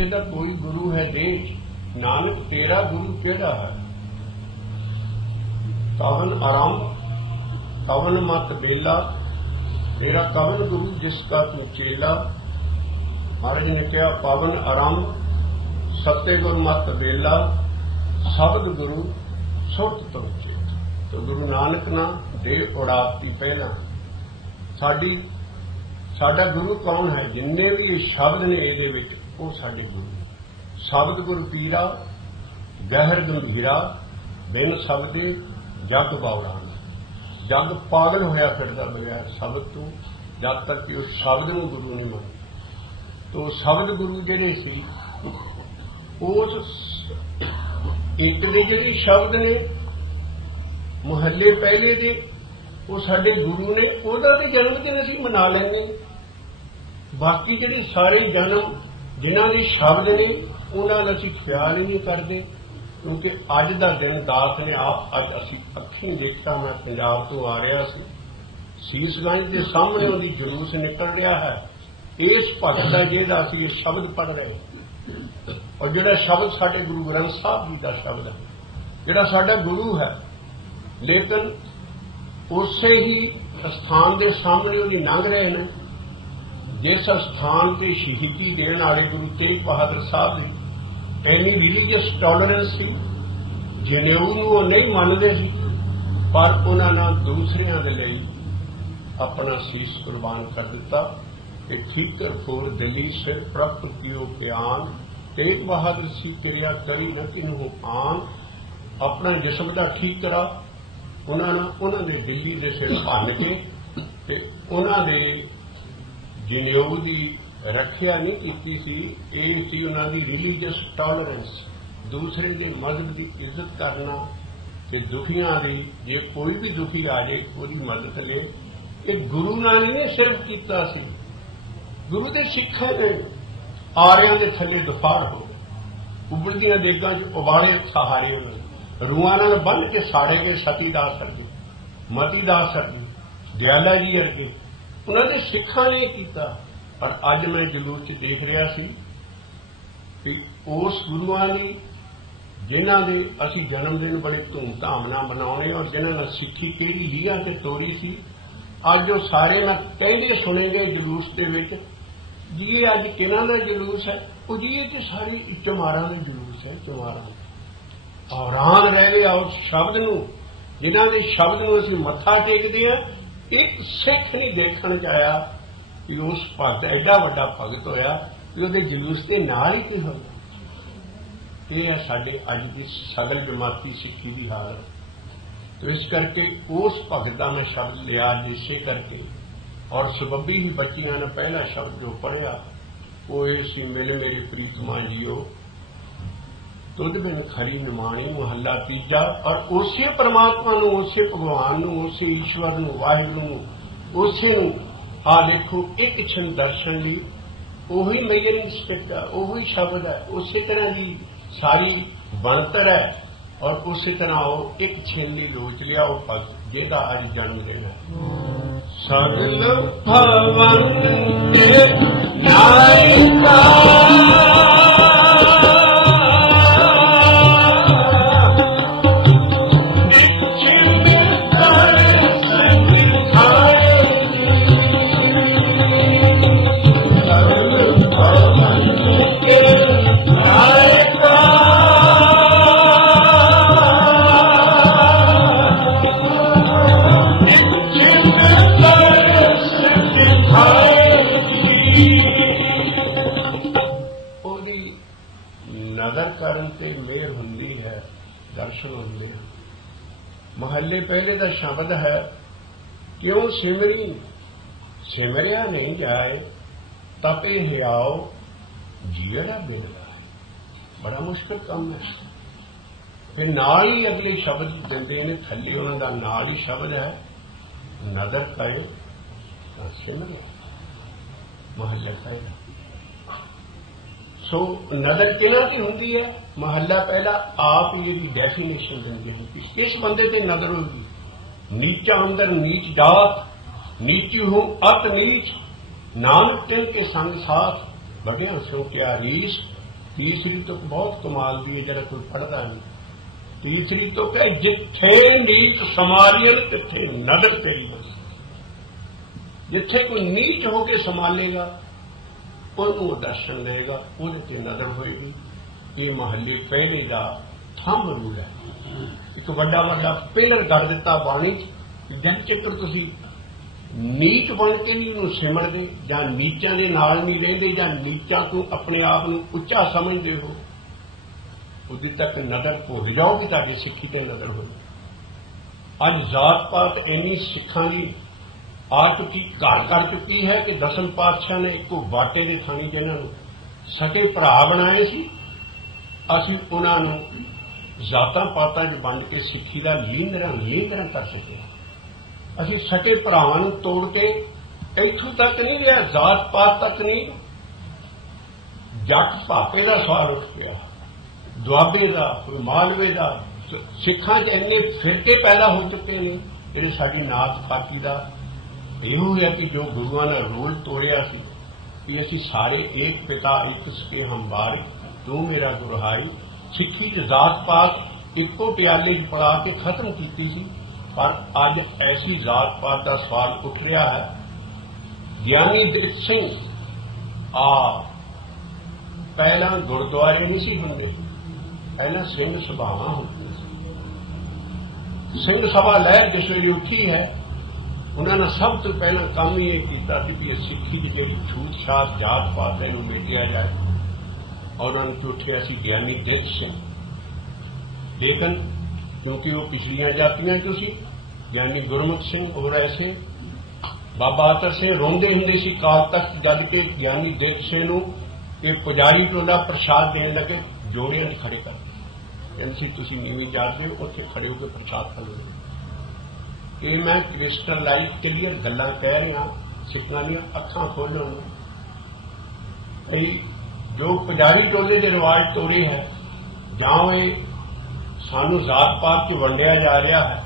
ਕਿਸੇ ਦਾ ਕੋਈ ਗੁਰੂ ਹੈ ਦੇਸ਼, ਨਾਨਕ ਤੇਰਾ ਗੁਰੂ ਕਿਹੜਾ ਹੈ। ਕਵਨ ਆਰੰਭ ਕਵਨ ਮਤ ਬੇਲਾ, तेरा कवन गुरु जिसका तू चेला। महाराज ने कहा पवन आरंभ सत्य गुरु मत बेला, शब्द गुरु सुरत तो चेत। तो गुरु नानक ना दे उड़ाती पहला साडा गुरु कौन है। जिन्ने भी ये शब्द ने ये वो साडे गुरु। शब्द गुरु पीरा गहर गंभीरा, बिन शब्दे जग बावड़ा। जग पागल होया फिरदा बगैर शब्द तो, जब तक कि उस शब्द नूं गुरु नहीं मान। तो शब्द गुरु जिहड़े सी उस एक दे जिहड़े शब्द ने मुहल्ले पहले दे वो साडे गुरु ने, उहदा ते जन्म दिन असीं मना लैंदे। बाकी जिहड़े सारे जन्म जिन्हां दे शब्द ने उन्हां दा असीं ख्याल ही नहीं करदे। क्योंकि अज का दिन दास ने आप अज असी अखीं देखा, मैं पंजाब तो आ रहा सी, सीसगंज के सामने उहदी जुलूस निकल रहा है। इस भगत का जिहदा असीं ये शब्द पढ़ रहे, और जिहड़ा शब्द साडे गुरु ग्रंथ साहब जी का शब्द है, जिहड़ा साडा गुरु है, लेकिन उसे ही स्थान के सामने उहदी लंघ रहे हैं। जिस स्थान के शहीदी देने वाले गुरु तेग बहादुर साहब जी इन्नी रिलीजियस टॉलरेंस सी, जनेऊ नूं नहीं मानते सी, पर उन्होंने दूसरियां दे लई अपना शीश कुर्बान कर दिता। कि ठीकर फूल दिली सिर प्रप कियो प्यान, तेग बहादुर सी क्रिया करी न किन्हू आन। अपना जिस्म का ठीक करा उन्होंने दिल्ली के सिर भन के उन्होंने जनेऊ की रखिया नहीं की सी। ये सी उन्होंने रिलीजियस टॉलरेंस, दूसरे के मजहब की इज्जत करना, कि दुखियां की जे कोई भी दुखी आ जाए उसकी मदद ले। ये गुरु नानक ने सिर्फ किया सी। गुरु के सिक्खे ने आरियां के थले दुफार हो गए, उबलदियां देगां च उबाले सहारे हुए, रूहां नाल बन के साड़े गए सती दास अर्गे, मती दास अर्गे, दयाला जी अर्गे। उन्होंने सिखा ने किया। पर अज मैं जलूस च देख रहा सी कि उस गुरुआं ने जिन्हां दे असीं जन्मदिन बड़े धूमधाम नाल मनाउने, और जिन्हां ने सिक्खी केड़ी लीहां ते तोरी सी, अज जो सारे मैं कहंदे सुने गए जलूस दे विच जी ये अज किहनां दा जलूस है। वो जी ये तो सारे चमारां दे जलूस है। चमारां हैरान रह गए उस शब्द नूं, जिन्हां दे शब्द नूं असीं मत्था टेकदे आ। एक सिख नहीं देखण च आया कि उस भगत एडा वड्डा भगत होया कि उहदे जलूस के नाल ही की होया। ये है साडे अज की सगल जमाती सिक्खी की हालत। तो इस करके उस भगत का मैं शब्द लिया इसे करके, और सबबी ही बच्चियां ने पहला शब्द जो पढ़िया वो ये सी मिल मेरे प्रीतमा जियो, तुद बिन खरी निमाणी, मुहल्ला तीजा। और उसे परमात्मा नूं, उसे भगवान नूं, उसे ईश्वर नूं, वाहिगुरू नूं, उसे नूं आ देखो एक क्षण दर्शन ली, उही मेजरिंग स्टिक है, उही शब्द है, उसी तरह की सारी बनतर है। और उसी तरह वो एक क्षण ली लोच लिया वो भगत जिहदा अज जन्मदिन है। सगल भवन के नायका महल्ले पहले का शब्द है क्यों सिमरी सिमरिया नहीं जाए तपे हियाओ जीड़ा बेड़ा है। बड़ा मुश्किल काम है। फिर नाल ही अगले शब्द देंदे ने थल्ले उन्हां दा नाल ही शब्द है नदर करे सिमरिया महल्ला पहला। सो नदर किहनां दी हुंदी है। महल्ला पहला आप ही डेफिनेशन देंगे हैं किस बंदे ते नजर होगी। नीचा अंदर नीच डात, नीची हूं अत नीच, नानक तिल के संग साथ बगिया सो क्या रीस। तीसरी तुक बहुत कमाल दी है, जरा कोई पढ़ता नहीं। तीसरी तुक है, जिथे नीच समारियन तिथे नदर तेरी बस। जिथे कोई नीच होके संभालेगा ਉਹਨੂੰ दर्शन देगा, ਉਹਦੇ ਤੇ नजर होएगी। ये महल्ले पहले का थंब रूल है। एक बड़ा बड़ा पिलर कर दिता बाणी जन चित्र तुसी नीच बन के नहीं उन्होंने सिमरते जां नीचां दे नाल नहीं रहिंदे जां नीचां तो अपने आप नूं उच्चा समझते हो, उदी तक नजर भुल जाओगी ताकि सिक्खी ते नजर हो। अज जात पात इन्नी सिखां दी आ चुकी घर कर चुकी है कि दसम पातशाह ने एक वाटे की खानी जिन्होंने सके भरा बनाए सी, असीं उन्हां नूं जातां पातां च बन के सिक्खी का लीन कर सके। असीं सके भरावां नूं तोड़ के इत्थों तक नहीं रहा, जात पात तक नहीं, जट भापे का सवाल उठ गया, दुआबे का, कोई मालवे का। सिखां च इन्ने फिरके पैदा हो चुके हैं जिहड़े साडी नात पाकी का ਇਹੋ है कि जो गुरुआ ने रूल तोड़िया सी कि असी सारे एक पिता एक सके हम बारी तू मेरा गुरहाई। सिक्खी जात पात इको ट्याले पड़ा के खत्म की सी, पर अज ऐसी जात पात का सवाल उठ रहा है। ज्ञानी दीप सिंह पहला गुरुद्वारे नहीं सी होंगे, पहला सिंह सभावां होंदी सी। सिंह सभा लहर जिस वेले उठी है, उन्होंने सब तो पहला काम ही यह किया कि सिक्खी की जी छूत छात जात पात है मेटिया जाए, और उन्होंने चुठिया सी ज्ञानी दीप सिंह। लेकिन क्योंकि वो पिछलियां जातियां चो सी, ज्ञानी गुरमुख सिंह और ऐसे बाबा अतर सिंह रोंदे हुंदे सी काल तख्त जद के ज्ञानी दीप सिंह नूं ते पुजारी टोला प्रसाद देने लगे, जोड़ियां खड़े कर एमसी तुसीं नीवीं जाते हो, उत्थे खड़े होकर प्रसाद खा लो। ये मैं क्रिस्टल लाइफ क्लीयर गल्लां कह रहा, सिखां दी अखां खोलो। जो पुजारी टोले के रिवाज तोड़े है जां ये सानू जात पात च वंडिया जा रहा है,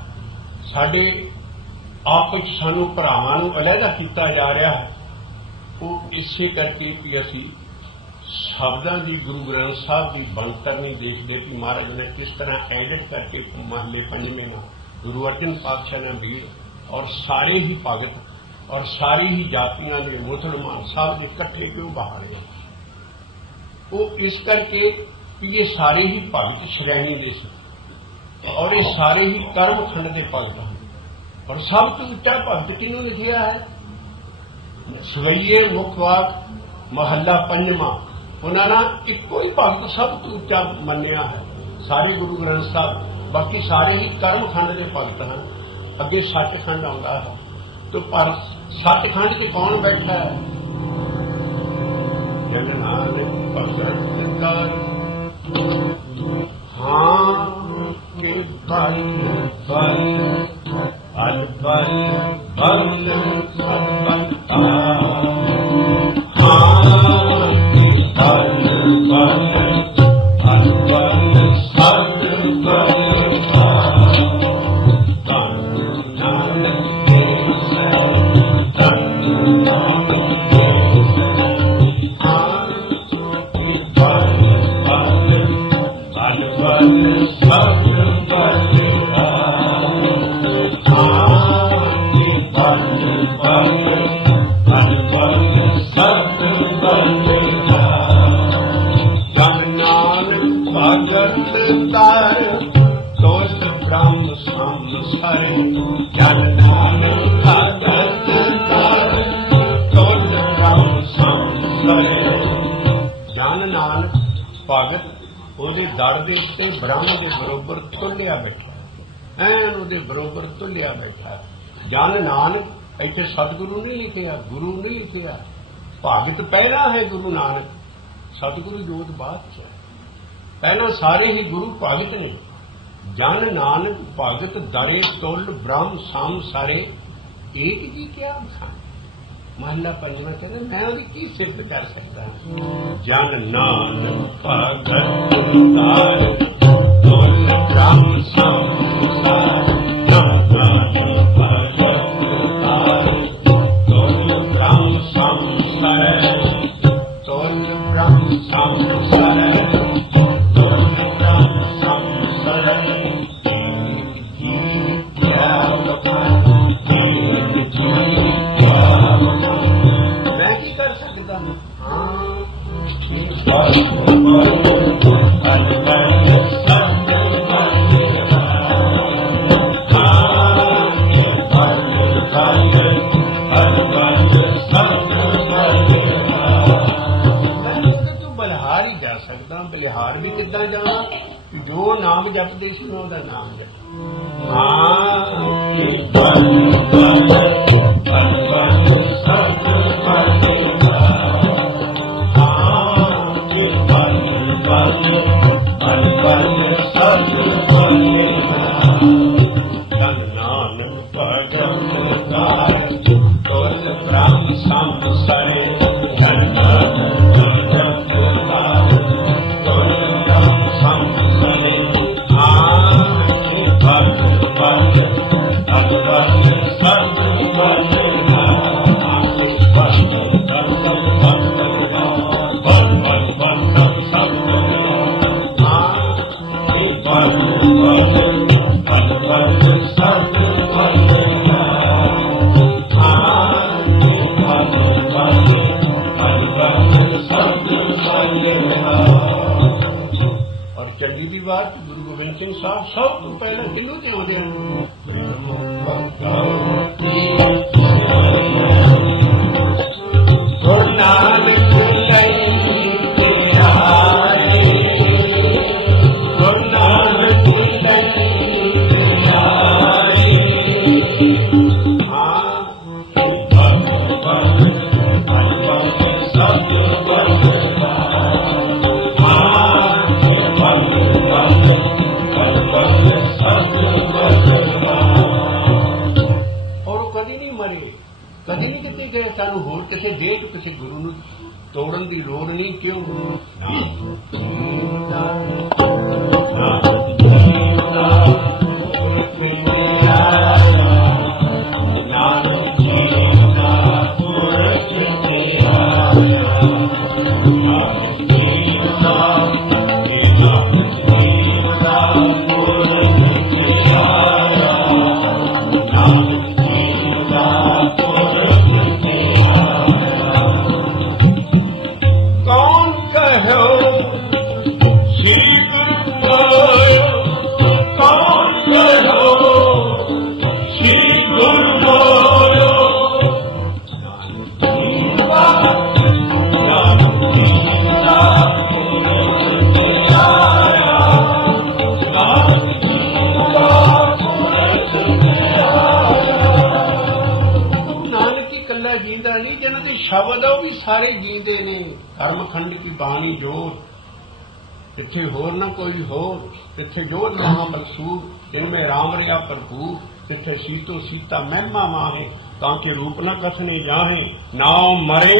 साडे आपस सानू भरावां नूं अलहदा किया जा रहा है, वो इसे करके भी असीं शब्दां की गुरु ग्रंथ साहब की बनतर नहीं देखते कि महाराज ने किस तरह एडिट करके महले पंजवें में गुरु अर्जन पातशाह ने भी और सारे ही भगत और सारी ही जातियां के मुसलमान सब इकट्ठे क्यों बाहर गए। वो इस करके ये सारे ही भगत श्रेणी के थे और ये सारे ही कर्म खंड के भगत हैं। और सब तो उच्चा भगत किन्हों लिखिया है, सवैये मुखवाक महला पंजवा, उन्होंने इको ही भगत सब तो उच्चा मनिया है सारे गुरु ग्रंथ साहब। बाकी सारे ही कर्म खंड के भगत हैं। अगे सचखंड आता है तो पर सचखंड से कौन बैठा है? जन नानक भगत कर हाँ के बल बल बल बल बल हाँ के बल बल बल बल दर के उत्ते ब्रह्म के बरोबर तुलिया बैठा, ऐन उहदे बरोबर तुलिया बैठा। जन नानक इत्थे सतगुरु नहीं लिखिया, गुरु नहीं लिखिया, भगत पहला है गुरु नानक, सतगुरु जोत बाद च। पहला सारे ही गुरु भगत ने। जन नानक भगत दरे तुल ब्रह्म साम सारे एक जी क्या खान। महला पंजवा कहते मैं उहदी की सिद्ध कर सकता। जन नानक भगत तार तुल ब्रह्म संसार, जन नानक भगत तार तुल ब्रह्म संसार, तुल ब्रह्म संसार। ਬਲਿਹਾਰ ਹੀ ਜਾ ਸਕਦਾ, ਬਲਿਹਾਰ ਵੀ ਕਿੱਦਾਂ ਜਾਣਾ? ਜੋ ਨਾਮ ਜਪਦੇ ਸੀ ਉਹਦਾ ਨਾਮ ਜਪ। ਗੁਰੂ ਗੋਬਿੰਦ ਸਿੰਘ ਸਾਹਿਬ ਸਭ ਤੋਂ ਪਹਿਲਾਂ ਕਿਹਨੂੰ ਤੇ ਆਉਂਦੇ ਹਨ? ਗੁਰੂ ਨਾਨਕ ਕਦੀ ਨਹੀਂ ਕਿਤੇ ਗਏ। ਸਾਨੂੰ ਹੋਰ ਕਿਸੇ ਦੇਖ ਕਿਸੇ ਗੁਰੂ ਨੂੰ ਤੋੜਨ ਦੀ ਲੋੜ ਨਹੀਂ। ਕਿਉਂ? ਸ਼ਬਦ ਉਹ ਵੀ ਸਾਰੇ ਜੀਂਦੇ ਨੇ। ਕਰਮਖੰਡ ਕੀ ਬਾਣੀ ਜੋਤ, ਜਿੱਥੇ ਹੋਰ ਨਾ ਕੋਈ ਹੋਰ, ਜਿੱਥੇ ਜੋਤ ਮਹਾਮਕਸੂਦ, ਇਨमें राम रिया भरपूर, तिथे सीतो सीता महिमा माहे, ताकि रूप न कथने जाहे, नाम मरे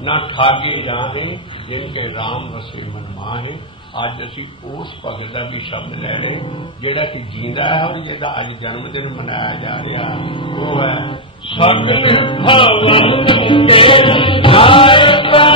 ना ठागे जाहे, जिनके राम रसे मन माहे। ਅੱਜ ਅਸੀਂ ਉਸ ਭਗਤ ਦਾ ਵੀ ਸ਼ਬਦ ਲੈ ਰਹੇ ਜਿਹੜਾ ਕਿ ਜੀਂਦਾ ਹੈ ਔਰ ਜਿਹਦਾ ਅੱਜ ਜਨਮ ਦਿਨ ਮਨਾਇਆ ਜਾ ਰਿਹਾ ਉਹ ਹੈ ਸਗਲ ਭਵਨ ਤੇਰੀ ਨਾਇਕਾ।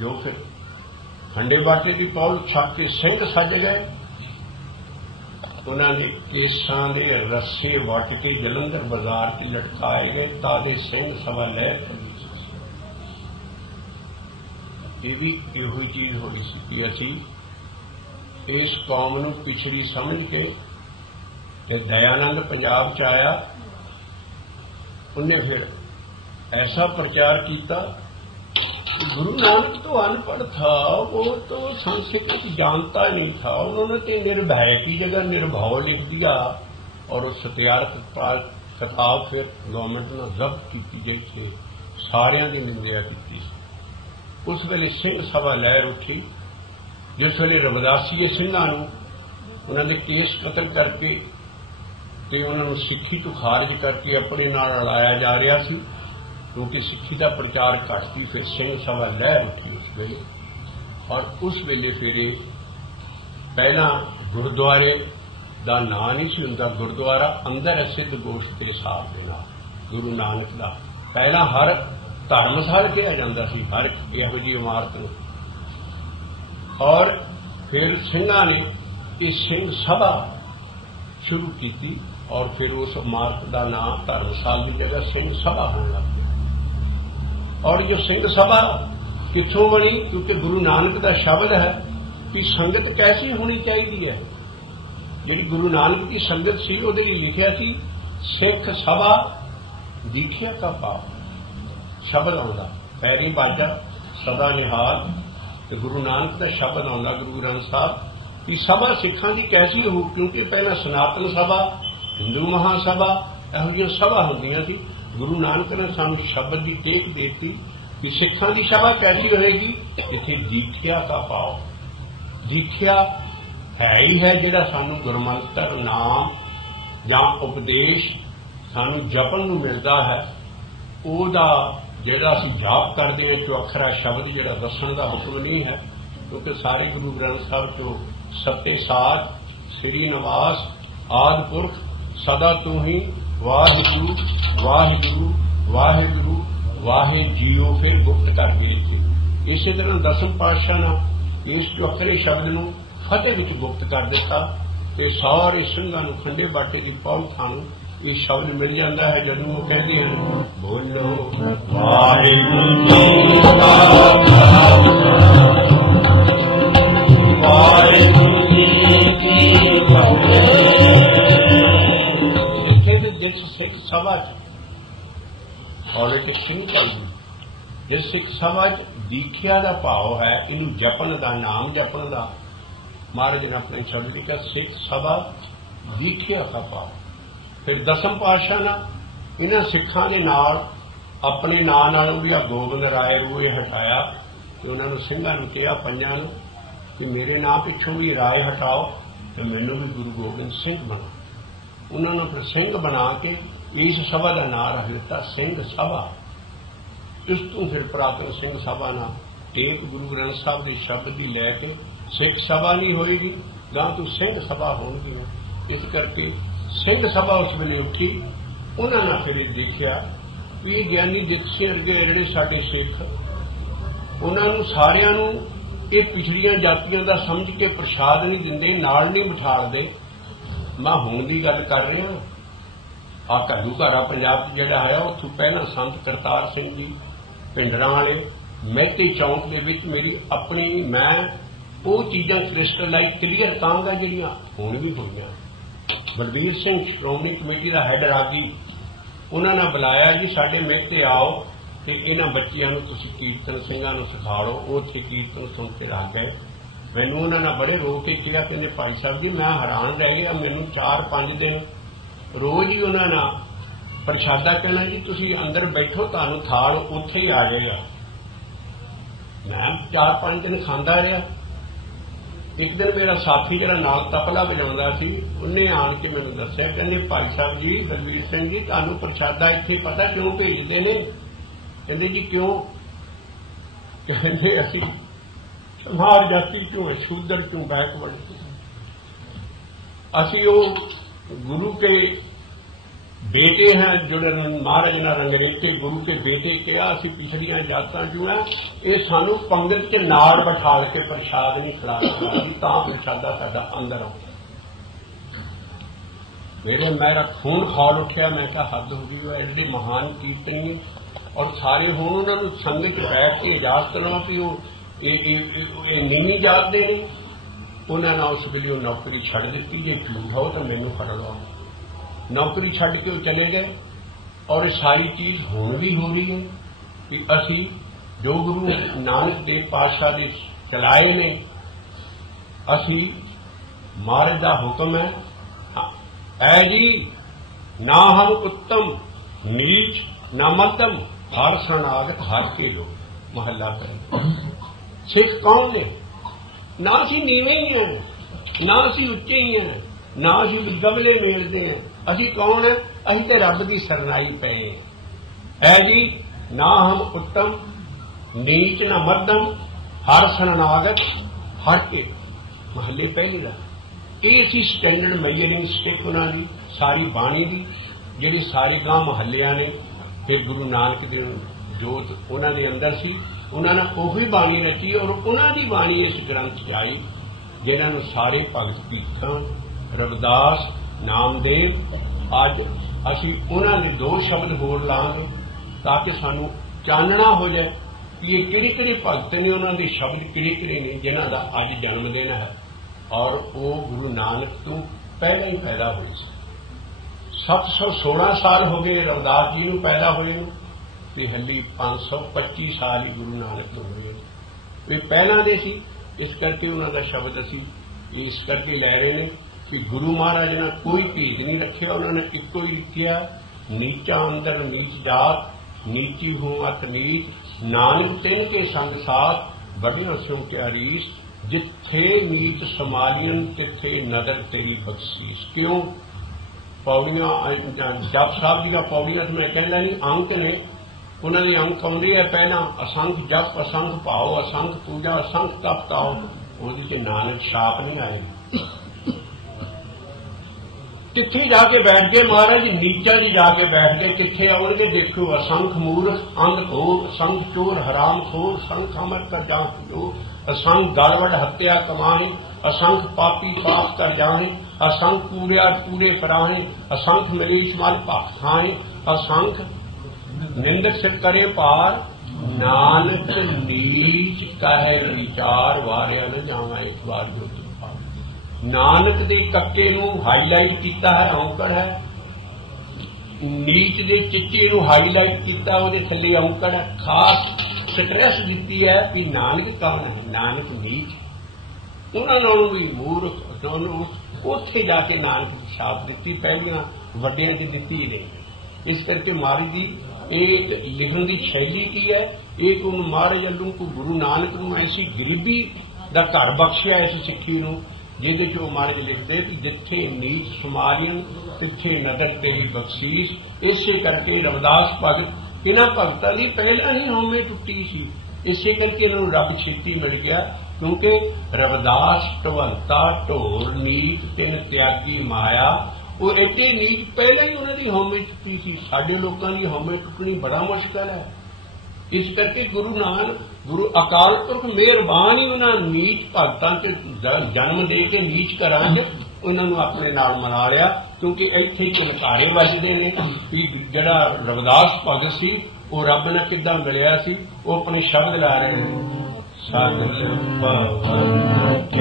ਜੋ ਫਿਰ ਖੰਡੇ ਬਾਟੇ ਦੀ ਪੌਲ ਛੱਕ ਕੇ ਸਿੰਘ ਸੱਜ ਗਏ। ਉਹਨਾਂ ਨੇ ਕੇਸਾਂ ਦੇ ਰੱਸੇ ਵੱਟ ਕੇ ਜਲੰਧਰ ਬਾਜ਼ਾਰ 'ਚ ਲਟਕਾਏ ਗਏ ਤਾਦੇ ਸਿੰਘ ਸਭਾ ਲੈ। ਇਹ ਵੀ ਇਹੋ ਹੀ ਚੀਜ਼ ਹੋਈ ਸੀ ਕਿ ਅਸੀਂ ਇਸ ਕੌਮ ਨੂੰ ਪਿਛੜੀ ਸਮਝ ਕੇ ਕਿ ਦਇਆਨੰਦ ਪੰਜਾਬ 'ਚ ਆਇਆ, ਉਹਨੇ ਫਿਰ ऐसा प्रचार किया। गुरु नानक तो अनपढ़ था, वो तो संस्कृत जानता नहीं था। उन्होंने तो निर्भय की जगह निर्भव लिख दिया और उस सत्यार किताब फिर गवर्नमेंट ने जब्त की गई थी। सारिया की निंदा की। उस वेले सिंह सभा लहर उठी जिस वेले रविदासीए सिंघां नूं उन्हां दे केस कतल करके ते उन्हां नूं सिੱਖੀ तो खारिज करके अपने नाल रलाया जा रहा सी, क्योंकि सिੱਖੀ का प्रचार घट गई। फिर सिंह सभा लहर उठी उस वेले और उस वेले फिर पहला गुरुद्वारे का नां नहीं सी हुंदा, गुरुद्वारा अंदर सिद्ध गोश्त के हिसाब के नाल गुरु नानक का पहला हर धर्मसाल कहा जाता सी, हर इहो जी इमारत नूं। और फिर सिंघां ने इस सिंह सभा शुरू की और फिर उस इमारत का नाम धर्मसाल की जगह सिंह सभा होने लग गया। और जो सिंह सभा कित्थों बनी? क्योंकि गुरु नानक का शब्द है कि संगत कैसी होनी चाहिए है। जी गुरु नानक की संगत सी वो लिखिया सी सिख सभा दीखिया का पाप शब्द आउंदा, पैरी बाजा सदा निहाल, तो गुरु नानक का शब्द आउंदा गुरु ग्रंथ साहब कि सभा सिखां की कैसी हो। क्योंकि पहला सनातन सभा, हिंदू महासभा, इहो जिहियां सभा होंदियां सी। गुरु नानक ने सानू शब्द की टेक देती कि सिखां की सभा कैसी होएगी? इत्थे दीखिया का पाओ। दीखिया है ही है जिहड़ा सानू गुरमंत्र नाम जां उपदेश सानू जपन नूं मिलदा है, ओहदा जिहड़ा असीं जाप करदे हां चौअखरा शब्द जिहड़ा दस्सण दा हुक्म नहीं है। क्योंकि सारे गुरु ग्रंथ साहब चो सत्ते साध श्री निवास आदि पुरख सदा तू ही वाहिगुरु वाहिगुरू वाहिगुरू वाहे जीओ फिर गुप्त कर गई थी। इसी तरह दसम पातशाह ने इस चौकरे शब्द नूं फतेह विच गुप्त कर दिता ते सारे ਸਿੰਘਾਂ ਨੂੰ खंडे बाटे की पहुंच थानू ये शब्द मिल जाता है जदों वो कहते हैं बोलो वाहिगुरू जी का वाहिगुरू जी की फतेह। सिख सभा और एक सिंह कलमी जिस सिख सभा दीखिया का भाव है, इनू जपन का नाम जपन का महाराज ने अपने शब्द लिखा सिख सभा दीखिया का भाव। फिर दसम पातशाह ना इन्हां सिखां दे नाल अपने नां नालों भी गोबिंद राय रूए हटाया तो उन्होंने ਸਿੰਘਾਂ ਨੂੰ किहा पंजां नूं कि मेरे नां पिछों भी राय हटाओ तो मैनू भी गुरु गोबिंद सिंह बना। उन्होंने फिर सिंह बना के इस सभा का नाम रख दिता सिंह सभा। इस तू फिर पुरातन सिंह सभा ना एक गुरु ग्रंथ साहब के शब्द की लैके सिख सभा नहीं होएगी, गां तू सिंह सभा होगी। इस करके सिंह सभा उस वेले उठी। उन्होंने फिर देखिया भी ज्ञानी दीक्षे अरगे जिहड़े साडे सिख उन्होंने सारियां नूं ये पिछड़ियां जातियों का समझ के प्रसाद नहीं दिंदे, नाल नहीं बिठालदे। मैं हुण दी गल कर रहा आ घल्लू घारा पंजाब जिहड़ा आया उत्थों पहला संत करतार सिंह जी पिंडरां वाले महती चौंक दे विच मेरी अपनी मैं वो चीज़ां क्रिस्टलाइज क्लीयर कहांगा जिहड़ियां हुण भी होईयां। बलबीर सिंह श्रोमणी कमेटी का हैड रागी उन्होंने बुलाया जी साडे महते आओ कि इन्हां बच्चियां नूं तुसीं कीर्तन ਸਿੰਘਾਂ नूं सिखा लो। उत्थे कीर्तन सुन के रह गए। मैनूं उन्होंने बड़े रो के कहा कि भाई साहब जी मैं हैरान रह गया, मैनूं 4-5 दिन रोज ही उन्होंने प्रशादा कहना जी तुसीं अंदर बैठो तुहानूं थाल उत्थे ही आ जाएगा। मैं 4-5 दिन खांदा रहा। एक दिन मेरा साथी जरा नाल तबला बजाउंदा सी उन्हें आन के मैनूं दस्सिया कहंदे भाई साहब जी बलबीर सिंह जी तुहानूं प्रशादा इत्थे पता क्यों भेजदे ने? कहंदे जी क्यों? कहंदे असीं समाज जाति क्यों है, शूद्र क्यों, बैकवर्ड असीं वो गुरु के बेटे हैं जो महाराज ने रंगरेखे गुरु के बेटे कहा असीं पिछड़ियां जातां क्यों है, ये सानू पंगत च नाल बिठाल के प्रसाद नहीं खिला तां प्रसादा साडा अंदर आउंदा। मेरे मेरा खून खौल उठिया। मैं कहा हद हो गई है, एडे महान कीर्तनी और सारे हुण उन्हां नूं संगत बैठ के इजाजत लवां कि वो नीवी जात दे ने। उन्होंने उस वेले नौकरी छड़ दी जे झूठ हो तो मैनू फड़ लो। नौकरी छड़ के वो चले गए और सारी चीज़ हुण भी हो रही है कि असी जो गुरु नानक देव पातशाह ने चलाए ने असी महाराज का हुक्म है ऐ जी ना हम उत्तम नीच ना मध्यम हर शरणागत हर के लोग महला करें। सिख कौन ने? ना असी नीवे ही हैं ना असी उच्चे ही हैं ना असी गबले मेलते हैं। असी कौन है? असी तो रब की शरणाई पे है जी। ना हम उत्तम नीच ना मध्यम हर शरणागत हर के महल्ले पहले का ਇਹ ਸੀ ਸਟੈਂਡਰਡ ਮੈਜਰਿੰਗ ਸਟਿਕ ਉਹਨਾਂ ਦੀ ਸਾਰੀ ਬਾਣੀ ਦੀ ਜਿਹੜੀ ਸਾਰੇ ਗਾਂ ਮੁਹੱਲਿਆਂ ਨੇ ਫਿਰ ਗੁਰੂ ਨਾਨਕ ਦੇ ਜੋਤ ਉਹਨਾਂ ਦੇ ਅੰਦਰ ਸੀ ਉਹਨਾਂ ਨੇ ਉਹੀ ਬਾਣੀ ਰਚੀ ਔਰ ਉਹਨਾਂ ਦੀ ਬਾਣੀ ਇਸ ਗ੍ਰੰਥ 'ਚ ਆਈ ਜਿਹਨਾਂ ਨੂੰ ਸਾਰੇ ਭਗਤ ਕੀਰਤਨ ਰਵਿਦਾਸ ਨਾਮਦੇਵ ਅੱਜ ਅਸੀਂ ਉਹਨਾਂ ਦੇ ਦੋ ਸ਼ਬਦ ਹੋਰ ਲਾਂਗੇ ਤਾਂ ਕਿ ਸਾਨੂੰ ਚਾਨਣਾ ਹੋ ਜਾਏ ਕਿ ਇਹ ਕਿਹੜੇ ਕਿਹੜੇ ਭਗਤ ਨੇ ਉਹਨਾਂ ਦੇ ਸ਼ਬਦ ਕਿਹੜੇ ਕਿਹੜੇ ਨੇ ਜਿਨ੍ਹਾਂ ਦਾ ਅੱਜ ਜਨਮ ਦਿਨ ਹੈ और वो गुरु नानक तो पहले ही पैदा हुए 716 साल हो गए रविदास जी को पैदा हुए कि हली 525 साल ही गुरु नानक को हुए वे पहला दे सी इस करके उन्होंने शब्द असी इस करके लै रहे हैं कि गुरु महाराज ने कोई भेद नहीं रखे उन्होंने एको ही लिखिया नीचा अंदर नीच जात नीची हूं अत नीच नानक तिन के संग साथ बढ़िया स्यों क्या रीस जिथे नीत समालियन तिथे नदर तेरी बख्शीश क्यों पौड़ियां जप साहब जी का पौड़ियां मैं कहना नहीं अंक ने उन्होंने अंक आउंदे है पहला असंख जप असंख भाव असंख पूजा असंख तप ताओ वो नानक छाप नहीं आए किथे जाके बैठ गए महाराज नीचा जी जाके बैठ गए किथे आउणगे देखो असंख मूर्ख अंध घोर असंख चोर हराम खोर संख अमर कर जाओ असंख गड़बड़ हत्या कमाही असंख पापी पाप कर जाही असंख कूड़िया कूड़े कराही असंख मरीश मल भख खाही असंख निंदक सिर करे पार नानक नीच कहे विचार वारिया न जावा एक बार जो नानक दे कक्के नूं हाईलाइट कीता है औंकड़ है नीच दे चिट्टे नूं हाईलाइट कीता उहदे थल्ले औंकड़ है खास स्ट्रेस दी है कि नानक कौन है नानक नीच उन्होंने भी मूर्ख उत्थे जाके नानक की छाप दी पहलियां वड्डियां की दी नहीं इस करके महाराज की एक लिखण की शैली की है एक महाराज वल्लों को गुरु नानक नूं ऐसी गरीबी का घर बख्शिया इस सिक्खी नूं जिहदे च महाराज लिखते कि जिथे नीच समारियन तिथे नदर तेरी बख्शीश इसे करके रविदास भगत इन्हां भगतां दी पहला ही हौमे टुटी सी इसे करके इन्हां नूं रब छेती मिल गया क्योंकि रविदास ढवंता ढोल नीत तिन त्यागी माया वो एडी नीत पहले ही उन्हां दी हौमे टुटी सी साडे लोकां दी हौमे टुटनी बड़ा मुश्किल है इस करके गुरु नानक गुरु अकाल पुरख मेहरबान ही उन्होंने नीच भगतां च जन्म दे के नीच घरां च उन्होंने अपने नाल मिला लिया क्योंकि इत्थे झनकारे वजदे ने कि जिहड़ा रविदास भगत सी वो रब ने किद्दां मिलिया सी वो अपने शब्द ला रहे हैं सगल भवन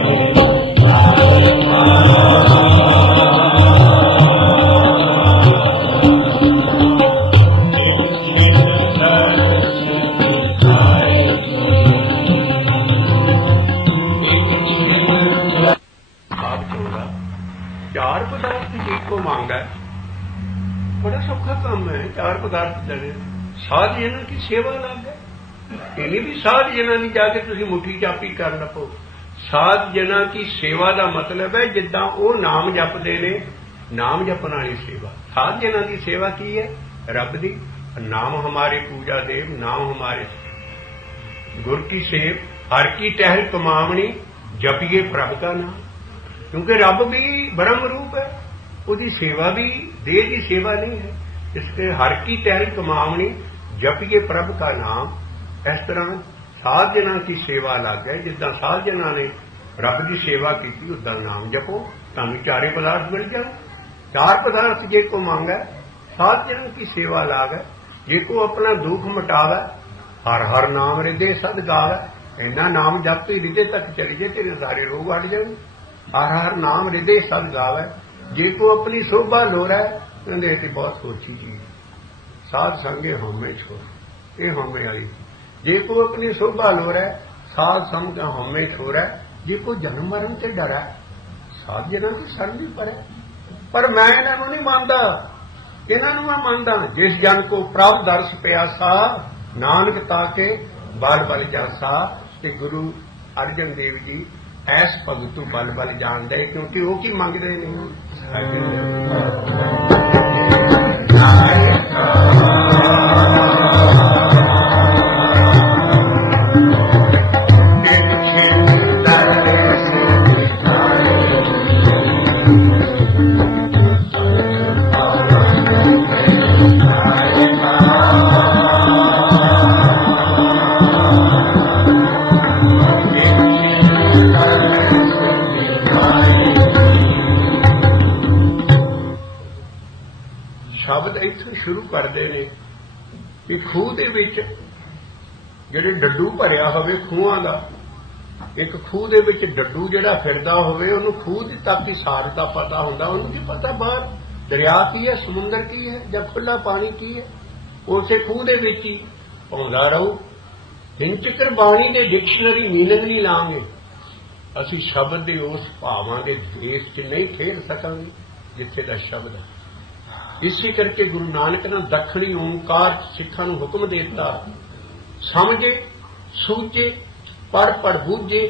चार पदार्थ जी को मांगा बड़ा सौखा काम है चार पदार्थ देने साध जना की सेवा लग है इन्हें भी साध जना नहीं जाके तुम मुठी जापी कर लपो साध जना की सेवा का मतलब है जिदा वो नाम जपते ने नाम जपन वाली सेवा साध जना की सेवा की है रब दी नाम हमारे पूजा देव नाम हमारे गुर की सेव हर की टहल कमावनी जपिए प्रभ का नाम क्योंकि रब भी ब्रह्म रूप है उसकी सेवा भी देह की सेवा नहीं है इसलिए हर की टहल कमावनी जपिए प्रभ का नाम इस तरह साध जना की सेवा अलग है जिदा साध जना ने रब की सेवा की उदा नाम जपो तुम चारे पदार्थ मिल जाए चार पदार्थ जे को मांगा साध जना की सेवा अलग है जे को अपना दुख मिटावे हर हर नाम हृदय सद गावे इन्ना नाम जप तो हृदय तक चली जाए तेरे सारे रोग हट जाए हर हर नाम हृदय सद गावे जे को अपनी शोभा लोरा कहते बहुत सोची चीज साध संगे होमे छोड़ ये होमे वाली जे को अपनी शोभा लोरा साध संग होमे छोड़ा जे को जन्म मरण से डरा साध जना की शरण भी पड़े पर मैं इन्हों नहीं मानता इन्हों मैं मानता जिस जन को प्रभ दर्श प्यासा नानक ताके बल बल जासा कि गुरु अर्जन देव जी ऐस भगत बल बल जान दे क्योंकि वो की मंगते नहीं ਇੱਥੋਂ ਸ਼ੁਰੂ ਕਰਦੇ ਨੇ ਕਿ ਖੂਹ ਦੇ ਵਿੱਚ ਜਿਹੜੇ ਡੱਡੂ ਭਰਿਆ ਹੋਵੇ ਖੂਹਾਂ ਦਾ, ਇੱਕ ਖੂਹ ਦੇ ਵਿੱਚ ਡੱਡੂ ਜਿਹੜਾ ਫਿਰਦਾ ਹੋਵੇ ਉਹਨੂੰ ਖੂਹ ਦੀ ਤੱਕ ਹੀ ਸਾਰ ਦਾ ਪਤਾ ਹੁੰਦਾ, ਉਹਨੂੰ ਕੀ ਪਤਾ ਬਾਹਰ ਦਰਿਆ ਕੀ ਹੈ, ਸਮੁੰਦਰ ਕੀ ਹੈ ਜਾਂ ਖੁੱਲਾ ਪਾਣੀ ਕੀ ਹੈ। ਉਸੇ ਖੂਹ ਦੇ ਵਿੱਚ ਹੀ ਆਉਂਦਾ ਰਹੂ। ਜਿੰਨ ਚਿਕਰ ਬਾਣੀ ਦੇ ਡਿਕਸ਼ਨਰੀ ਮੀਨਿੰਗ ਨਹੀਂ ਲਾਂਗੇ, ਅਸੀਂ ਸ਼ਬਦ ਦੇ ਉਸ ਭਾਵਾਂ ਦੇ ਦੇਸ਼ 'ਚ ਨਹੀਂ ਖੇਡ ਸਕਾਂਗੇ ਜਿੱਥੇ ਦਾ ਸ਼ਬਦ ਹੈ। ਇਸੇ ਕਰਕੇ ਗੁਰੂ ਨਾਨਕ ਨੇ ਦੱਖਣੀ ਓਂਕਾਰ ਸਿੱਖਾਂ ਨੂੰ ਹੁਕਮ ਦੇ ਦਿੱਤਾ, ਸਮਝੇ ਸੂਝੇ ਪਰ ਪੜ ਬੂਝੇ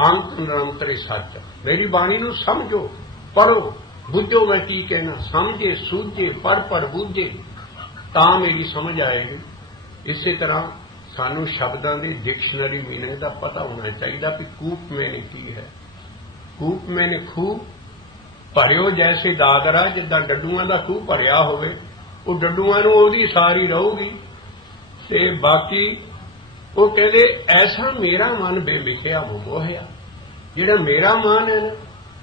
ਅੰਤ ਨਿਰੰਤਰ ਸੱਚ। ਮੇਰੀ ਬਾਣੀ ਨੂੰ ਸਮਝੋ, ਪੜੋ, ਬੁੱਝੋ ਮੈਂ ਕੀ ਕਹਿਣਾ, ਸਮਝੇ ਸੂਝੇ ਪਰ ਪੜ ਬੂਝੇ ਤਾਂ ਮੇਰੀ ਸਮਝ ਆਏਗੀ। ਇਸੇ ਤਰ੍ਹਾਂ ਸਾਨੂੰ ਸ਼ਬਦਾਂ ਦੀ ਡਿਕਸ਼ਨਰੀ ਮੀਨਿੰਗ ਦਾ ਪਤਾ ਹੋਣਾ ਚਾਹੀਦਾ ਕਿ ਕੂਪ ਮੈਨੇ ਕੀ ਹੈ। ਕੂਪ ਮੈਨੇ ਖੂਹ ਭਰਿਓ ਜੈਸੇ ਦਾਦਰਾ, ਜਿੱਦਾਂ ਡੱਡੂਆਂ ਦਾ ਖੂਹ ਭਰਿਆ ਹੋਵੇ ਉਹ ਡੱਡੂਆਂ ਨੂੰ ਉਹਦੀ ਸਾਰੀ ਰਹੂਗੀ। ਤੇ ਬਾਕੀ ਉਹ ਕਹਿੰਦੇ ਐਸਾ ਮੇਰਾ ਮਨ ਬੇਲਿਖਿਆ ਮੋਹਿਆ, ਜਿਹੜਾ ਮੇਰਾ ਮਨ ਹੈ ਨਾ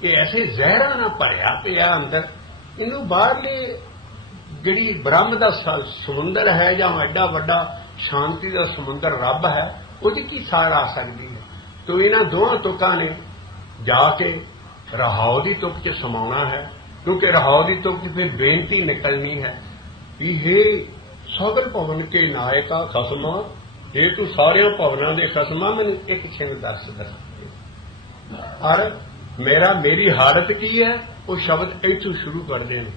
ਇਹ ਐਸੇ ਜ਼ਹਿਰਾਂ ਨਾਲ ਭਰਿਆ ਪਿਆ ਅੰਦਰ, ਇਹਨੂੰ ਬਾਹਰਲੇ ਜਿਹੜੀ ਬ੍ਰਹਮ ਦਾ ਸਮੁੰਦਰ ਹੈ ਜਾਂ ਐਡਾ ਵੱਡਾ ਸ਼ਾਂਤੀ ਦਾ ਸਮੁੰਦਰ ਰੱਬ ਹੈ ਉਹਦੀ ਕੀ ਸਾਰ ਆ ਸਕਦੀ ਹੈ। ਤੋ ਇਹਨਾਂ ਦੋਹਾਂ ਤੁਕਾਂ ਨੇ ਜਾ ਕੇ ਰਹਾਉ ਦੀ ਤੁਕ 'ਚ ਸਮਾਉਣਾ ਹੈ, ਕਿਉਂਕਿ ਰਹਾਉ ਦੀ ਤੁਕ 'ਚ ਫਿਰ ਬੇਨਤੀ ਨਿਕਲਣੀ ਹੈ ਵੀ ਹੇ ਸਗਲ ਭਵਨ ਕੇ ਨਾਇਕਾ ਖਸਮਾ, ਜੇ ਤੂੰ ਸਾਰਿਆਂ ਭਵਨਾਂ ਦੇ ਖਸਮਾ ਮੈਨੂੰ ਇੱਕ ਛਿਨ ਦੱਸ। ਔਰ ਮੇਰੀ ਹਾਲਤ ਕੀ ਹੈ ਉਹ ਸ਼ਬਦ ਇੱਥੋਂ ਸ਼ੁਰੂ ਕਰਦੇ ਨੇ।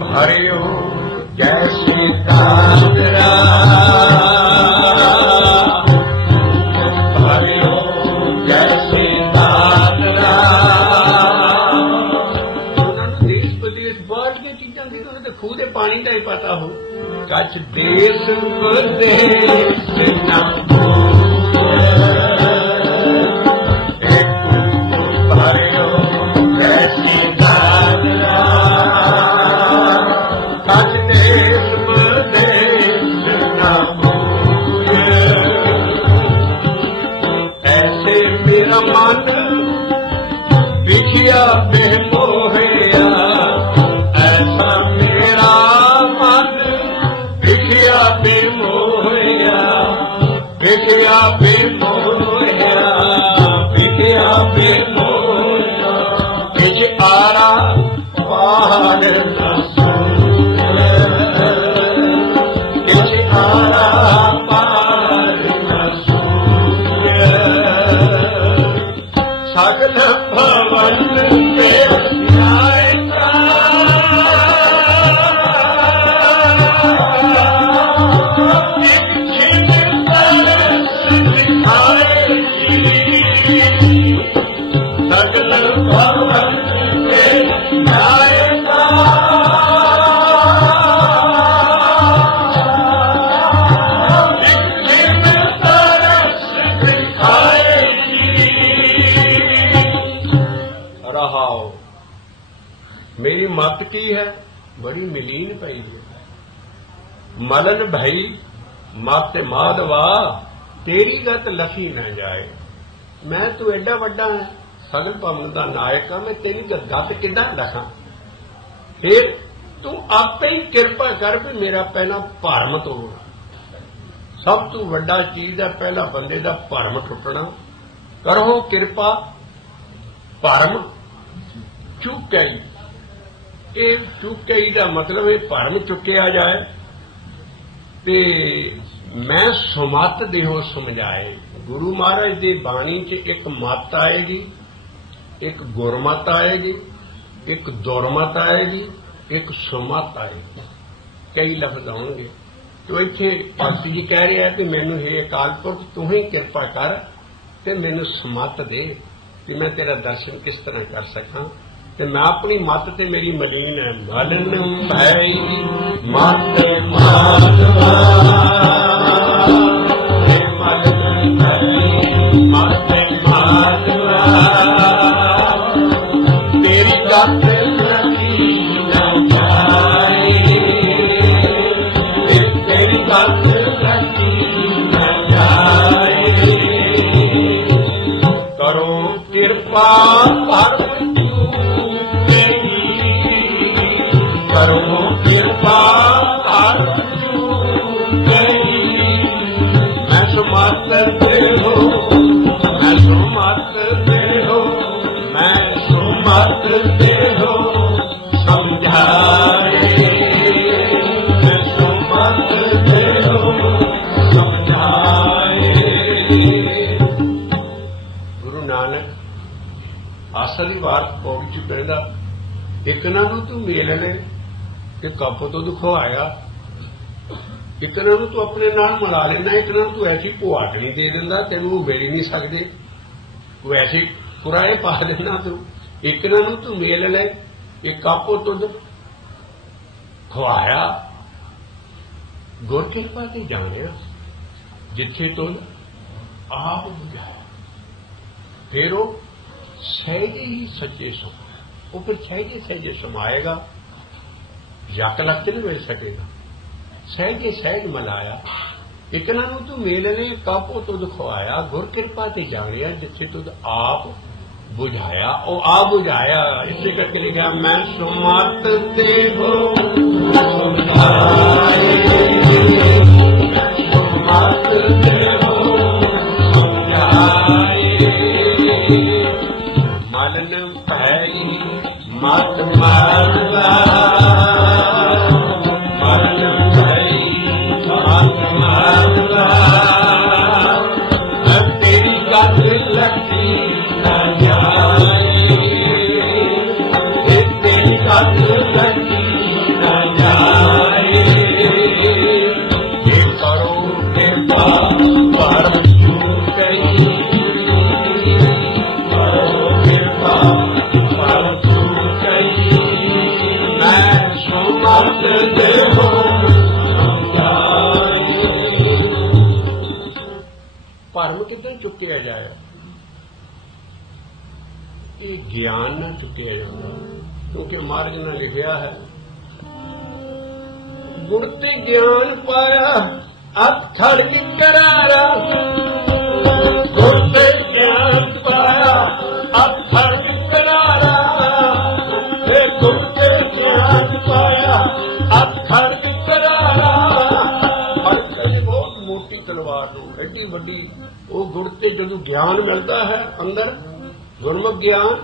ਭਰਿਓ ਜੈਸੇ ਦਾਦਰਾ, ਭਰਿਓ ਜੈਸੇ ਦਾਦਰਾ। ਉਹਨਾਂ ਨੂੰ ਦੇਸ਼ ਵਿਦੇਸ਼ ਬਾਹਰਲੀਆਂ ਚੀਜ਼ਾਂ ਦੀ ਤਾਂ ਖੂਹ ਦੇ ਪਾਣੀ ਦਾ ਹੀ ਪਤਾ ਹੋ। ਕੱਚ ਦੇਸ਼ ਵਿਦੇਸ਼ ਨਾ मेरी मत की है बड़ी मिलीन पई है। मलन भई मत माधवा तेरी गत लखी न जाए। मैं तू एडा वड्डा है सगल भवन का नायक है, मैं तेरी गत किदा लखा। फिर तू आपे ही किरपा कर भी मेरा पहला भरम तोड़। सब तू वड्डा चीज है पहला बंदे का भरम टुटना। करो किरपा भरम चुकई। ये चुकई का मतलब है भरम चुकिया जाए। ते मैं सुमत देहो समझाए। गुरु महाराज की बाणी च एक मत आएगी, एक गुरमत आएगी, एक दुरमत आएगी, एक सुमत आएगी। कई लफ्ज आउणगे। तो इत्थे भगत जी कह रहे हैं कि मैनू हे अकाल पुरख तू ही किरपा कर ते मैनू सुमत दे कि मैं तेरा दर्शन किस तरह कर सकां। ते मैं अपनी मत ते मेरी मलीन है। मलन भई मत माधवा, मलन भई मत माधवा, तेरी गत लखी न जाए, तेरी गत लखी न जाए। करो कृपा करो कृपा मत देहो समझाए, मत देहो समझाए। गुरु नानक असली वार पौड़ी च कहता, एक ना तू मेल ले कि कप तो दुखवाया, एक ना तू अपने नाल मिला लेना, एक ना तू ऐसी पुआटनी दे देंदा तेनू मिल ही नहीं सकते, तू ऐसे पुराए पा देना, तू एक ना तू मेल ले कि कप तुद खवाया, गुर किरपा ते जानिया जिथे तुद आप बुझाया। फिर वो सहजे ही सच्चे सुख, वो फिर सहजे सहजे समाएगा, यक लग के नहीं मिल सकेगा, सहजे सहज मलाया। एक ना तू मेल ने कापो तुद खवाया, गुर किरपा ते जानिया जिथे तुद आप बुझाया। ओ आप बुझाया इसे करके लिखा, मैं सुमत देहो समझाए, सुमत देहो समझाए। मन भई मत मारवा, भरम किधर चुकिया जाए, ये ज्ञान ना चुकिया जाता, क्योंकि मार्ग ने लिखा है, गुरते ज्ञान पाया अथड़ की करारा, गुरते ज्ञान पाया अथड़ की करारा, गुरते ज्ञान पाया अथड़ की करारा। बहुत मोटी तलवार हो, एडी वड्डी वो गुर ते जो ज्ञान मिलता है अंदर गुरमुख ज्ञान,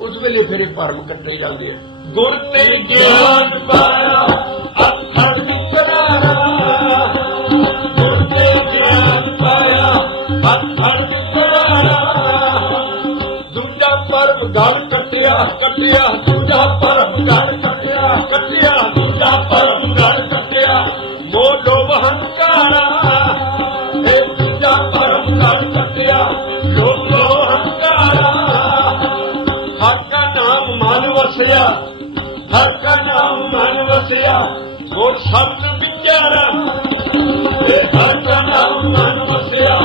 उस वेले फिर भरम कट्टे जाते हैं। गुर ते ज्ञान पाया अथड़ की करारा, गुर ते ज्ञान पाया अथड़ की करारा। दूजा भरम गल कटिया कटिया, दूजा भरम गल कटिया कटिया, दूजा भरम गल कटिया, मोह लोभ हंकारा। दूजा भरम गल कटिया लोभ हंकारा। हर का नाम मन वसिया, हर का नाम मन वसिया, गुर शब्द विचारा। हर का नाम मन वसिया,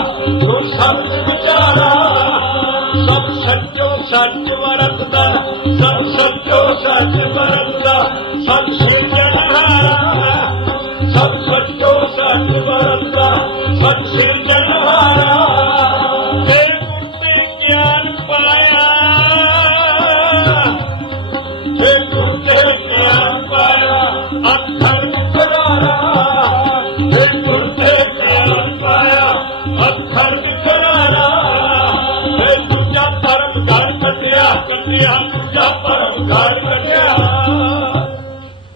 गुर शब्द विचारा। सब सच्चो सच वरतदा, सब सच्चो सच वरतदा, सब सिरजनहारा। सब सच्चो सच वरतदा, सब सिरजनहारा। फिर गुरते ज्ञान पाया, फिर गुरते ज्ञान पाया अथड़ की करारा। फिर गुरते ज्ञान पाया अथड़ की करारा। फिर दूजा धर्म गल कटिया कटिया, दूजा भरम गल कटिया।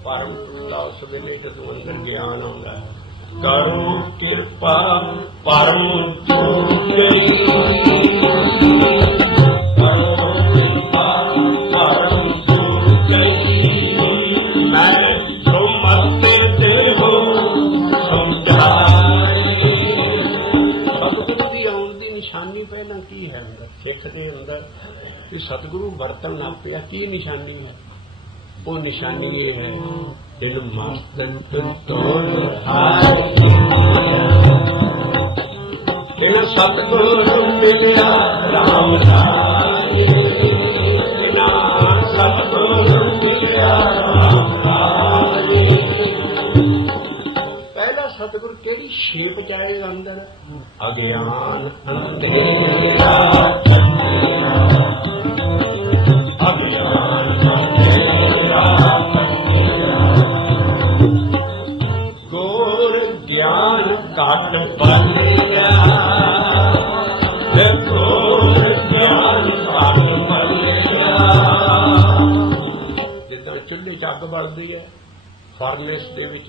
परम टूटा उस वेले जदों अंदर ज्ञान आउंदा है, करो किरपा परम चूक गई, करो किरपा परम चूक गई। मैं सुमत देहो समझाए। सतगुरु की आउण की निशानी पहला की है अंदर सिख के अंदर कि सतगुरु बरतन लग पिया, की निशानी है? वो निशानी ये है, दिन मस्तन तोड़ बिन सतगुरु मिलिया राम राय, बिना सतगुरु मिलिया राम राय। पहला सतगुरु केड़ी शेप जाएगा अंदर? अज्ञान अंधेरा, अज्ञान अंधेरा, गोर ज्ञान काट बलिया, गोर ज्ञान काट बलिया। चुल्हे च अग बलदी है, फरनेस दे विच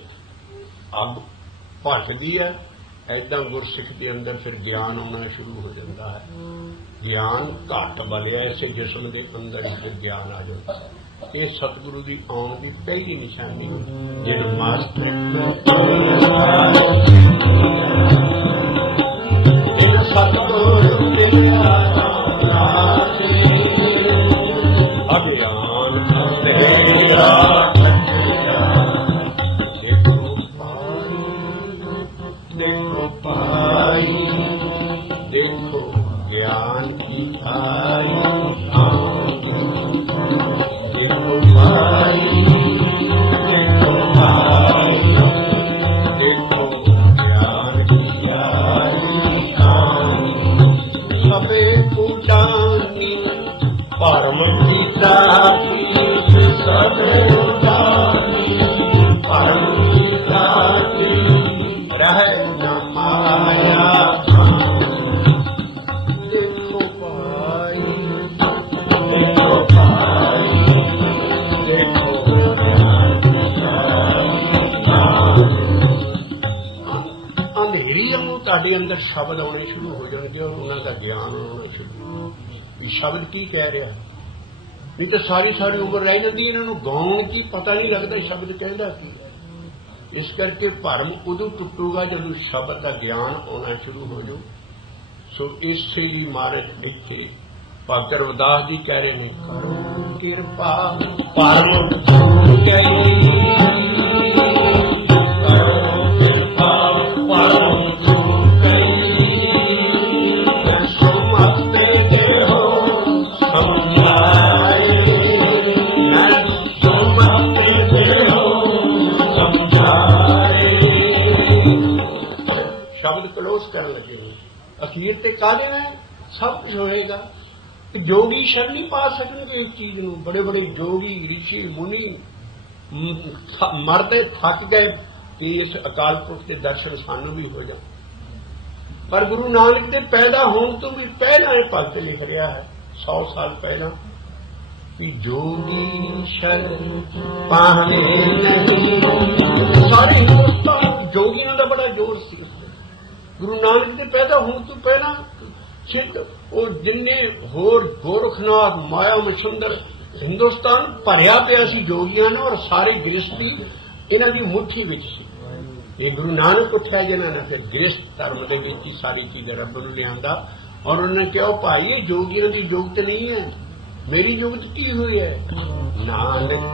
अग भखदी है, ऐदां गुरसिख के अंदर फिर ज्ञान आना शुरू हो जाता है। ज्ञान घट बलिया इसे जिस्म के अंदर फिर ज्ञान आ जाता है। ये सतगुरु की आउण की पहली निशानी है। जिन मास्टर सतगुरु देखो ज्ञान की आई, देखो भाई, देखो भाई, देखो ज्ञान की आई, सबे पूजानी परम पिता की, सबे पूजानी परम पिता की, रहे न माया। ਤੁਹਾਡੇ ਅੰਦਰ ਸ਼ਬਦ ਆਉਣੇ ਸ਼ੁਰੂ ਹੋ ਜਾਣਗੇ ਔਰ ਉਹਨਾਂ ਦਾ ਗਿਆਨ ਆਉਣਾ ਸ਼ੁਰੂ। ਸ਼ਬਦ ਕੀ ਕਹਿ ਰਿਹਾ, ਨਹੀਂ ਤਾਂ ਸਾਰੀ ਸਾਰੀ ਉਮਰ ਰਹਿ ਜਾਂਦੀ ਇਹਨਾਂ ਨੂੰ ਗਾਉਣ ਕੀ ਪਤਾ ਨਹੀਂ ਲੱਗਦਾ ਸ਼ਬਦ ਕਹਿੰਦਾ ਕੀ ਹੈ। ਇਸ ਕਰਕੇ ਭਰਮ ਉਦੋਂ ਟੁੱਟੂਗਾ ਜਦੋਂ ਸ਼ਬਦ ਦਾ ਗਿਆਨ ਆਉਣਾ ਸ਼ੁਰੂ ਹੋ ਜਾਊ। ਸੋ ਇਸੇ ਲਈ ਮਹਾਰਾਜ ਇੱਥੇ ਭਗਤ ਰਵਿਦਾਸ ਜੀ ਕਹਿ ਰਹੇ ਨੇ, ਕਿਰਪਾ ਭਰਮ ਟੁੱਟ ਗਈ, अखीर ते काले में सब कुछ होएगा। जोगी शरण नहीं पा सकते इस चीज नूं। बड़े बड़े जोगी ऋषि मुनि मरते थक गए कि इस अकाल पुरख के दर्शन सानू भी हो जाए, पर गुरु नानक के पैदा होने तो भी पहला ये भगत लिख रहा है 100 साल पहला कि जोगी शरण पाने नहीं। सारे हिंदुस्तान जोगियों का बड़ा जोर सी। गुरु नानक के पैदा होने तो पहला सिद्ध और जिन्ने होर गोरखनाथ माया मछुंदर हिंदुस्तान भरिया पिया सी जोगियां ने, और सारे देश भी इन्हां दी मुट्ठी विच सी। ये गुरु नानक उठा जिन्होंने फिर देश धर्म के विच ही सारी चीजें रब नूं लिआंदा, और उन्होंने कहा भाई ये जोगियों की जुगत नहीं है, मेरी जुगत की हुई है। नानक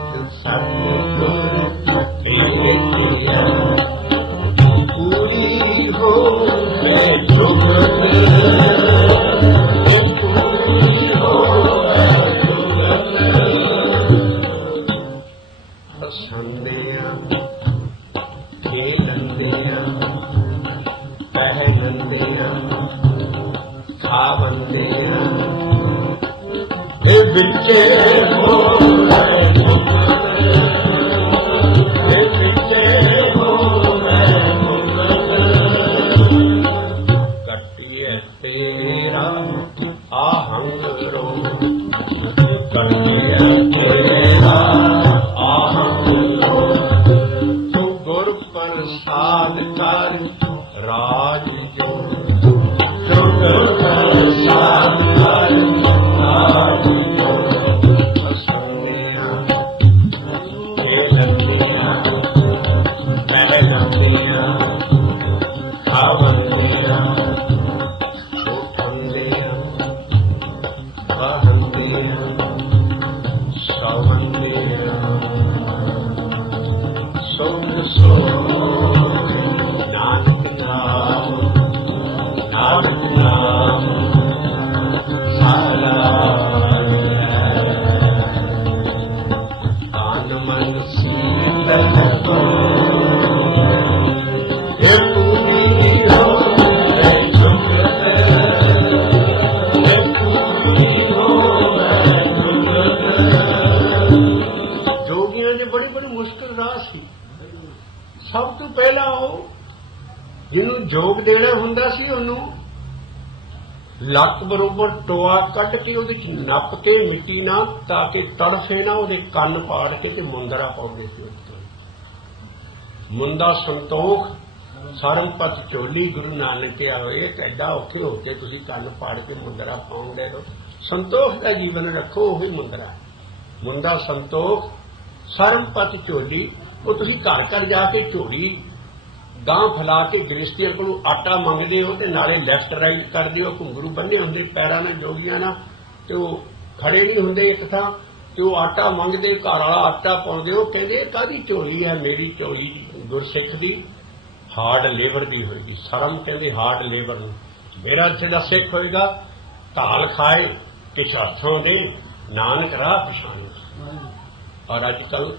सतगुर पूरी हो जुगत, पूरी हो जुगत, हसंदियां खेलंदियां पहलंदियां खावंदियां बिचे हो कटिए तेरा आहंगरो, कटिए तेरा आहंगरो, तू गुर प्रसाद कर राज जो, तू गुर प्रसाद कर राज जो, हसंदियां खेलंदियां पहलंदियां खावंदियां उठंदियां बहंदियां सवंदियां सुख सो नानक नाम, नानक नाम सारा कान मन सीतल हो, ये पूरी हो जुगत, ये पूरी हो जुगत। जोगियां ने बड़ी बड़ी मुश्किल राह सी। सब तो पहला हो जिन्हों जोग देना हुंदा सी, उन्होंने ਲੱਕ ਬਰੋਬਰ ਟੋਆ ਕੱਢ ਕੇ ਉਹਦੇ ਚ ਨੱਪ ਕੇ ਮਿੱਟੀ ਨਾਲ ਤਾਂ ਕਿ ਤੜਫੇ ਨਾ, ਉਹਦੇ ਕੰਨ ਪਾੜ ਕੇ ਤੇ ਮੁੰਦਰਾ ਪਾਉਂਦੇ ਸੀ ਉੱਤੇ। ਮੁੰਦਾ ਸੰਤੋਖ ਸਰਮਪਤ ਝੋਲੀ, ਗੁਰੂ ਨਾਨਕ ਕਿਹਾ ਹੋਏ ਐਡਾ ਔਖੇ ਹੋ ਕੇ ਤੁਸੀਂ ਕੰਨ ਪਾੜ ਕੇ ਮੁੰਦਰਾ ਪਾਉਂਦੇ ਹੋ। ਸੰਤੋਖ ਦਾ ਜੀਵਨ ਰੱਖੋ, ਉਹੀ ਮੁੰਦਰਾ। ਮੁੰਦਾ ਸੰਤੋਖ ਸਰਮਪਤ ਝੋਲੀ, ਉਹ ਤੁਸੀਂ ਘਰ ਘਰ ਜਾ ਕੇ ਝੋਲੀ ਗਾਂ ਫੈਲਾ ਕੇ ਗ੍ਰਸਤੀਆਂ ਕੋਲੋਂ ਆਟਾ ਮੰਗਦੇ ਹੋ ਤੇ ਨਾਲੇ ਲੈਫਟ ਰਾਈਟ ਕਰਦੇ ਹੋ, ਘੁੰਗਰੂ ਬੰਨੇ ਹੁੰਦੇ ਪੈਰਾਂ ਨਾਲ ਜੋਗੀਆਂ ਨਾਲ, ਤੇ ਉਹ ਖੜੇ ਨਹੀਂ ਹੁੰਦੇ ਇੱਕ ਥਾਂ, ਤੇ ਉਹ ਆਟਾ ਮੰਗਦੇ, ਘਰ ਵਾਲਾ ਆਟਾ ਪਾਉਂਦੇ ਹੋ। ਕਹਿੰਦੇ ਕਾਹਦੀ ਝੋਲੀ ਹੈ? ਮੇਰੀ ਝੋਲੀ ਗੁਰਸਿੱਖ ਦੀ ਹਾਰਡ ਲੇਬਰ ਦੀ ਹੋਏਗੀ। ਸ਼ਰਮ ਕਹਿੰਦੇ ਹਾਰਡ ਲੇਬਰ ਨੂੰ। ਮੇਰਾ ਜਿਹੜਾ ਸਿੱਖ ਹੋਏਗਾ ਧਾਲ ਖਾਏ ਕਿਸ ਹੱਥੋਂ ਦੇ, ਨਾਨਕ ਰਾਹ ਪਛਾਣੇ। ਔਰ ਅੱਜ ਕੱਲ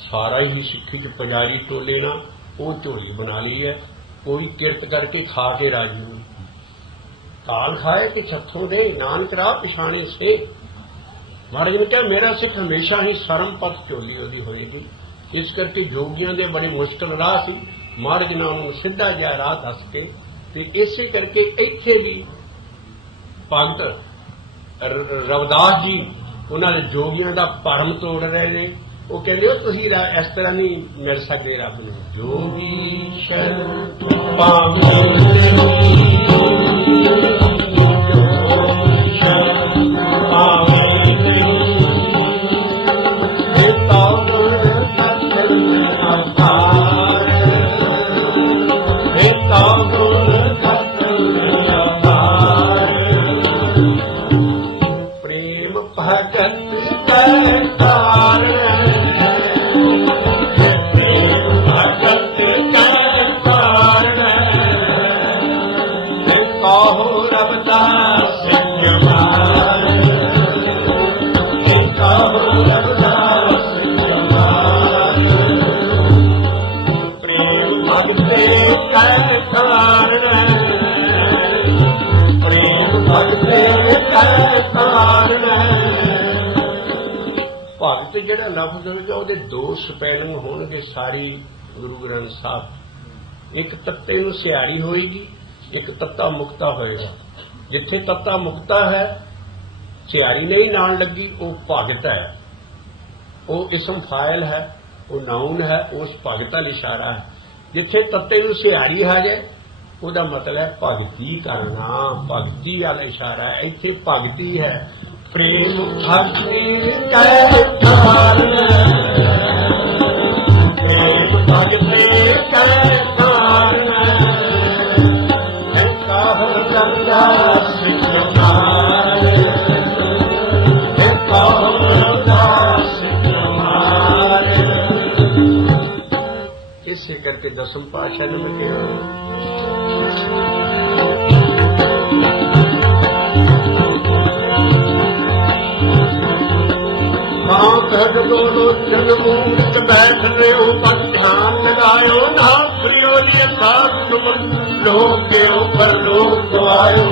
ਸਾਰਾ ਹੀ ਸਿੱਖੀ ਚ ਪੁਜਾਰੀ ਟੋਲੇ ਨਾਲ ਉਹ ਝੋਲੀ ਬਣਾ ਲਈ ਹੈ, ਕੋਈ ਕਿਰਤ ਕਰਕੇ ਖਾ ਕੇ ਰਾਜੀ ਨਹੀਂ। ਧਾਲ ਖਾਏ ਕਿਸ ਹੱਥੋਂ ਦੇ, ਨਾਨਕ ਰਾਹ ਪਛਾਣੇ ਸੇ। ਮਹਾਰਾਜ ਨੇ ਕਿਹਾ ਮੇਰਾ ਸਿੱਖ ਹਮੇਸ਼ਾ ਹੀ ਸਰਮਪਤ ਝੋਲੀ ਉਹਦੀ ਹੋਏਗੀ। ਇਸ ਕਰਕੇ ਯੋਗੀਆਂ ਦੇ ਬੜੇ ਮੁਸ਼ਕਲ ਰਾਹ ਸੀ, ਮਹਾਰਾਜ ਨੇ ਉਹਨੂੰ ਸਿੱਧਾ ਜਿਹਾ ਰਾਹ ਦੱਸ ਕੇ, ਤੇ ਇਸੇ ਕਰਕੇ ਇੱਥੇ ਵੀ ਭਗਤ ਰਵਿਦਾਸ ਜੀ ਉਹਨਾਂ ਦੇ ਜੋਗੀਆਂ ਦਾ ਭਰਮ ਤੋੜ ਰਹੇ ਨੇ। ਉਹ ਕਹਿੰਦੇ ਹੋ ਤੁਸੀਂ ਇਸ ਤਰ੍ਹਾਂ ਨਹੀਂ ਮਿਲ ਸਕਦੇ ਰੱਬ ਨੂੰ। ਜੋਗੀ ਸ਼ਰਨ ਪ੍ਰੇਮ ਭਗਤ ਕਰਤਾਰ, ਭਗਤ ਜਿਹੜਾ ਲਫ਼ਜ਼ ਹੋਵੇਗਾ ਉਹਦੇ ਦੋ ਸਪੈਲਿੰਗ ਹੋਣਗੇ ਸਾਰੀ ਗੁਰੂ ਗ੍ਰੰਥ ਸਾਹਿਬ। ਇੱਕ ਤੱਤੇ ਨੂੰ ਸਿਹਾਰੀ ਹੋਏਗੀ, ਇੱਕ ਤੱਤਾ ਮੁਕਤਾ ਹੋਏਗਾ। ਜਿੱਥੇ ਤੱਤਾ ਮੁਕਤਾ ਹੈ ਸਿਹਾਰੀ ਨਹੀਂ ਨਾਲ ਲੱਗੀ, ਉਹ ਭਗਤ ਹੈ, ਉਹ ਇਸਮ ਫਾਇਲ ਹੈ, ਉਹ ਨਾਉਨ ਹੈ, ਉਸ ਭਗਤ ਵੱਲ ਇਸ਼ਾਰਾ ਹੈ। ਜਿੱਥੇ ਤੱਤੇ ਨੂੰ ਸਿਹਾਰੀ ਆ ਜਾਏ ਉਹਦਾ ਮਤਲਬ ਭਗਤੀ ਕਰਨਾ, ਭਗਤੀ ਵੱਲ ਇਸ਼ਾਰਾ ਹੈ। ਇੱਥੇ ਭਗਤੀ ਹੈ। ਪ੍ਰੇਮ ਭਗਤੀ ਕਰਤਾਰ, ਪ੍ਰੇਮ ਭਗਤੀ ਕਰਤਾਰ, ਕਾਹੋ ਰਵਿਦਾਸ ਕੁਮਾਰ, ਕਾਹੋ ਰਵਿਦਾਸ ਕੁਮਾਰ। ਇਸੇ ਕਰਕੇ ਦਸਮ ਪਾਤਸ਼ਾਹ ਨੇ ਕਿਹਾ बोलो जगमूल बैठ रहे हो, पर ध्यान लगायो ना प्रियो ये साथ तुम लोग के ऊपर लोग आयो।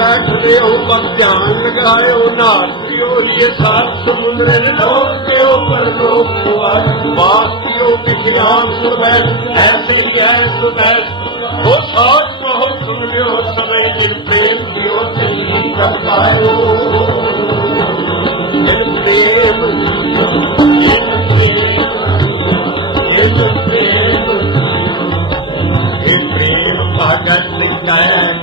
बैठ रहे हो पर ध्यान लगायो ना प्रियो ये साथ तुम लोग के ऊपर लोग आयो। बातियों के खिलाफ सुबह ऐसे ही है सुबह, वो साथ कहो सुन लो समय जिन प्रेम की ओर कर पायो। जिन प्रेम भगत कारण